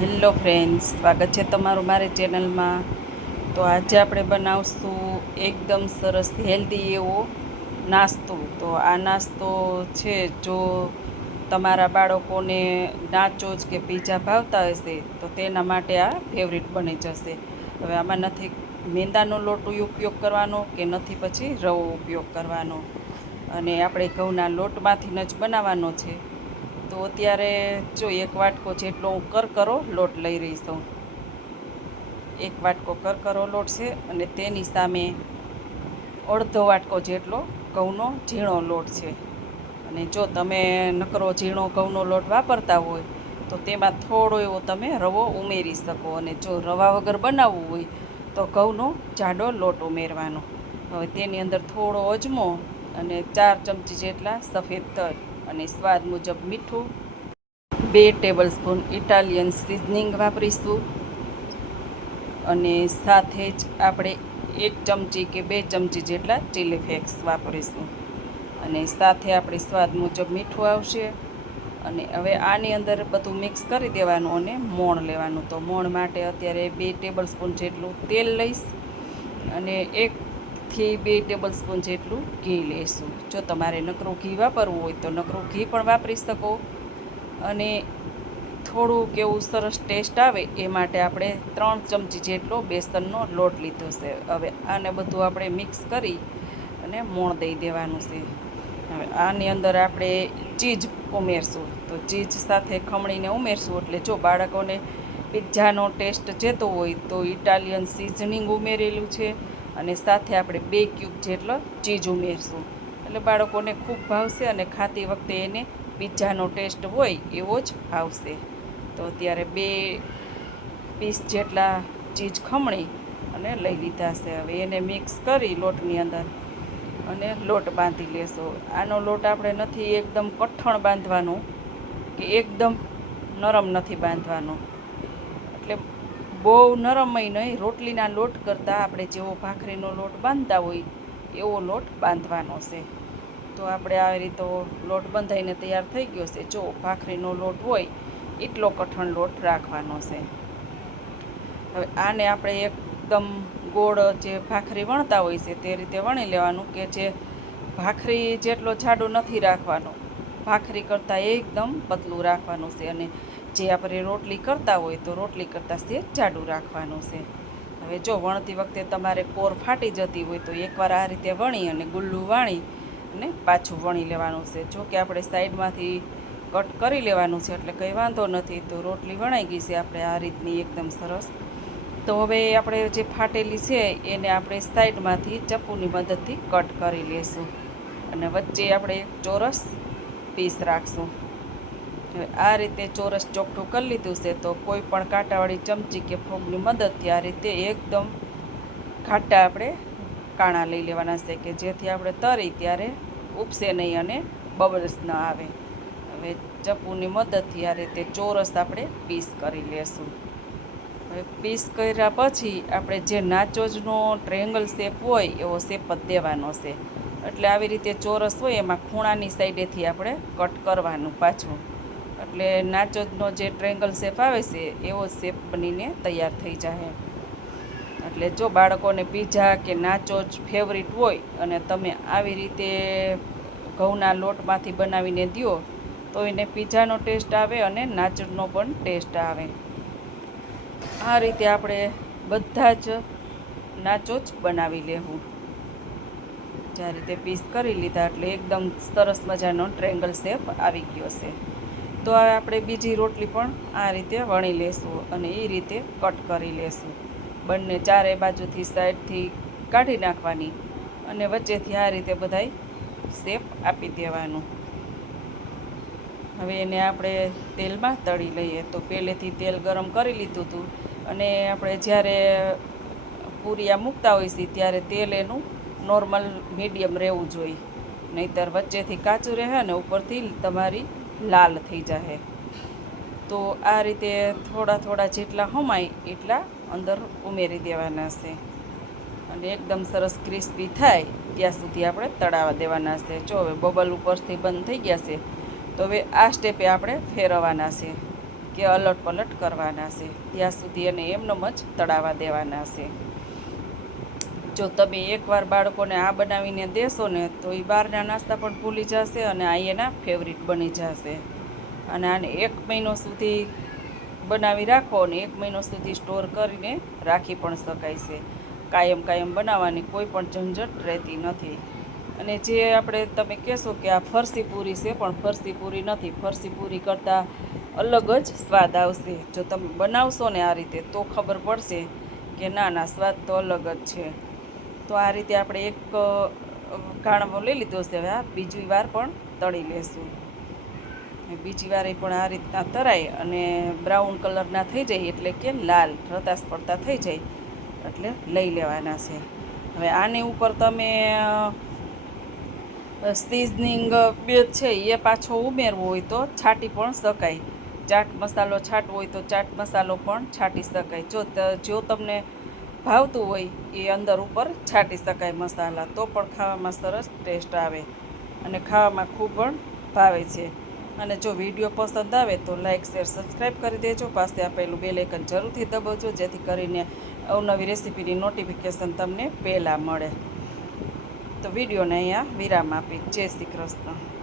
Hello friends, સ્વાગત છે તમારું મારી ચેનલમાં. તો આજે આપણે બનાવશું એકદમ સરસ હેલ્ધી એવો નાસ્તો. તો આ નાસ્તો છે, જો તમારા બાળકોને નાચોસ કે પીઝા ભાવતા હશે તો તેના માટે આ ફેવરિટ બની જશે. હવે આમાં નથી મેંદાનો લોટ ઉપયોગ કરવાનો કે નથી પછી રવો ઉપયોગ કરવાનો, અને આપણે ઘઉંના લોટમાંથી જ બનાવવાનો છે. તો અત્યારે જો એક વાટકો જેટલો હું કરકરો લોટ લઈ રહી છું. એક વાટકો કરકરો લોટ છે, અને તેની સામે અડધો વાટકો જેટલો ઘઉંનો ઝીણો લોટ છે. અને જો તમે નકરો ઝીણો ઘઉંનો લોટ વાપરતા હોય તો તેમાં થોડો એવો તમે રવો ઉમેરી શકો, અને જો રવા વગર બનાવવું હોય તો ઘઉંનો જાડો લોટ ઉમેરવાનો. હવે તેની અંદર થોડો અજમો અને 4 ચમચી જેટલા સફેદ તલ અને સ્વાદ મુજબ મીઠું, 2 ટેબલસ્પૂન ઇટાલિયન સિઝનિંગ વાપરીશું, અને સાથે જ આપણે 1 ચમચી કે 2 ચમચી જેટલા ચીલી ફ્લેક્સ વાપરીશું, અને સાથે આપણે સ્વાદ મુજબ મીઠું આવશે. અને હવે આની અંદર બધું મિક્સ કરી દેવાનું અને મોણ લેવાનું. તો મોણ માટે અત્યારે 2 ટેબલસ્પૂન જેટલું તેલ લઈશ, અને 1 થી 2 ટેબલસ્પૂન જેટલું ઘી લઈશું. જો તમારે નકરું ઘી વાપરવું હોય તો નકરું ઘી પણ વાપરી શકો, અને થોડુંક એવું સરસ ટેસ્ટ આવે એ માટે આપણે 3 ચમચી જેટલો બેસનનો લોટ લીધો છે. હવે આને બધું આપણે મિક્સ કરી અને મોણ દઈ દેવાનું છે. હવે આની અંદર આપણે ચીઝ ઉમેરશું. તો ચીઝ સાથે ખમણીને ઉમેરશું. એટલે જો બાળકોને પિઝાનો ટેસ્ટ જતો હોય તો ઇટાલિયન સિઝનિંગ ઉમેરેલું છે, અને સાથે આપણે 2 ક્યુબ જેટલો ચીઝ ઉમેરશું. એટલે બાળકોને ખૂબ ભાવશે, અને ખાતી વખતે એને પિઝાનો ટેસ્ટ હોય એવો જ આવશે. તો અત્યારે 2 પીસ જેટલા ચીઝ ખમણી અને લઈ લીધા છે. હવે એને મિક્સ કરી લોટની અંદર અને લોટ બાંધી લેશો. આનો લોટ આપણે નથી એકદમ કઠણ બાંધવાનો કે એકદમ નરમ નથી બાંધવાનો, એટલે બહુ નરમય નહીં. રોટલીના લોટ કરતાં આપણે જેવો ભાખરીનો લોટ બાંધતા હોય એવો લોટ બાંધવાનો છે. તો આપણે આવી રીતે લોટ બંધાઈને તૈયાર થઈ ગયો છે. જો ભાખરીનો લોટ હોય એટલો કઠણ લોટ રાખવાનો છે. હવે આને આપણે એકદમ ગોળ જે ભાખરી વણતા હોય છે તે રીતે વણી લેવાનું, કે જે ભાખરી જેટલો જાડો નથી રાખવાનો, ભાખરી કરતાં એકદમ પતલું રાખવાનું છે, અને જે આપણે રોટલી કરતા હોય તો રોટલી કરતાં તે જાડું રાખવાનું છે. હવે જો વણતી વખતે તમારે કોર ફાટી જતી હોય તો એકવાર આ રીતે વણી અને ગુલ્લું વાણી અને પાછું વણી લેવાનું છે. જો કે આપણે સાઈડમાંથી કટ કરી લેવાનું છે, એટલે કંઈ વાંધો નથી. તો રોટલી વણાઈ ગઈ છે આપણે આ રીતની એકદમ સરસ. તો હવે આપણે જે ફાટેલી છે એને આપણે સાઈડમાંથી ચપ્પુની મદદથી કટ કરી લઈશું, અને વચ્ચે આપણે એક ચોરસ પીસ રાખશું. હવે આ રીતે ચોરસ ચોખ્ઠું કરી લીધું છે. તો કોઈ પણ કાંટાવાળી ચમચી કે ફોગની મદદથી આ રીતે એકદમ ઘાટા આપણે કાણા લઈ લેવાના છે, કે જેથી આપણે તરી ત્યારે ઉપસે નહીં અને બબલ્સ ન આવે. હવે ચપ્પુની મદદથી આ રીતે ચોરસ આપણે પીસ કરી લેશું. હવે પીસ કર્યા પછી આપણે જે નાચોઝનો ટ્રેંગલ શેપ હોય એવો શેપ જ દેવાનો છે. એટલે આવી રીતે ચોરસ હોય એમાં ખૂણાની સાઈડેથી આપણે કટ કરવાનું પાછું, એટલે નાચોઝનો જે ટ્રેંગલ શેપ આવે છે એવો શેપ બનીને તૈયાર થઈ જાય. એટલે જો બાળકોને પીઝા કે નાચોઝ ફેવરિટ હોય અને તમે આવી રીતે ઘઉંના લોટમાંથી બનાવીને દો તો એને પીઝાનો ટેસ્ટ આવે અને નાચોઝનો પણ ટેસ્ટ આવે. આ રીતે આપણે બધા જ નાચોઝ બનાવી લેવું. જે આ રીતે પીસ કરી લીધા એટલે એકદમ સરસ મજાનો ટ્રેંગલ શેપ આવી ગયો છે. તો હવે આપણે બીજી રોટલી પણ આ રીતે વણી લેશું અને એ રીતે કટ કરી લેશું. બંને ચારે બાજુથી સાઈડથી કાઢી નાખવાની, અને વચ્ચેથી આ રીતે બધાય શેપ આપી દેવાનું. હવે એને આપણે તેલમાં તળી લઈએ. તો પહેલેથી તેલ ગરમ કરી લીધું હતું, અને આપણે જ્યારે પૂરિયા મૂકતા હોય છે ત્યારે તેલ એનું નોર્મલ મીડિયમ રહેવું જોઈએ, નહીંતર વચ્ચેથી કાચું રહે અને ઉપરથી તમારી લાલ થઈ જાય. તો આ રીતે થોડા થોડા જેટલા હમાય એટલા અંદર ઉમેરી દેવાના છે, અને એકદમ સરસ ક્રિસ્પી થાય ત્યાં સુધી આપણે તળાવવા દેવાના છે. જો હવે બબલ ઉપરથી બંધ થઈ ગયા છે, તો હવે આ સ્ટેપે આપણે ફેરવવાના છે. કે અલટ પલટ કરવાના છે, ત્યાં સુધી એને એમનેમ જ તળાવા દેવાના છે. જો તમે એકવાર બાળકોને આ બનાવીને દેશો ને તો એ બહારના નાસ્તા પણ ભૂલી જશે અને આ એના ફેવરિટ બની જશે. અને આને 1 મહિનો સુધી બનાવી રાખો અને 1 મહિનો સુધી સ્ટોર કરીને રાખી પણ શકાય છે. કાયમ બનાવવાની કોઈ પણ ઝંઝટ રહેતી નથી. અને જે આપણે તમે કહેશો કે આ ફરસી પૂરી છે, પણ ફરસી પૂરી નથી. ફરસી પૂરી કરતાં અલગ જ સ્વાદ આવશે. જો તમે બનાવશો ને આ રીતે તો ખબર પડશે કે ના સ્વાદ તો અલગ જ છે. તો આ રીતે આપણે એક ઘાણો લઈ લીધો છે. હવે આ બીજી વાર પણ તળી લેશું. બીજી વાર પણ આ રીતના તરાય અને બ્રાઉન કલરના થઈ જાય, એટલે કે લાલ રતાસ પડતા થઈ જાય એટલે લઈ લેવાના છે. હવે આની ઉપર તમે સિઝનિંગ બે છે એ પાછો ઉમેરવો હોય તો છાંટી પણ શકાય. ચાટ મસાલો છાંટવો હોય તો ચાટ મસાલો પણ છાંટી શકાય. જો તમને ભાવતું હોય એ અંદર ઉપર છાંટી શકાય મસાલા, તો પણ ખાવામાં સરસ ટેસ્ટ આવે અને ખાવામાં ખૂબ પણ ભાવે છે. અને જો વિડીયો પસંદ આવે તો લાઇક શેર સબસ્ક્રાઈબ કરી દેજો. પાસે આપેલું બેલ આઇકન જરૂરથી દબાવજો, જેથી કરીને અવનવી રેસીપીની નોટિફિકેશન તમને પહેલાં મળે. તો વિડીયોને અહીંયા વિરામ આપી. જય શ્રી કૃષ્ણ.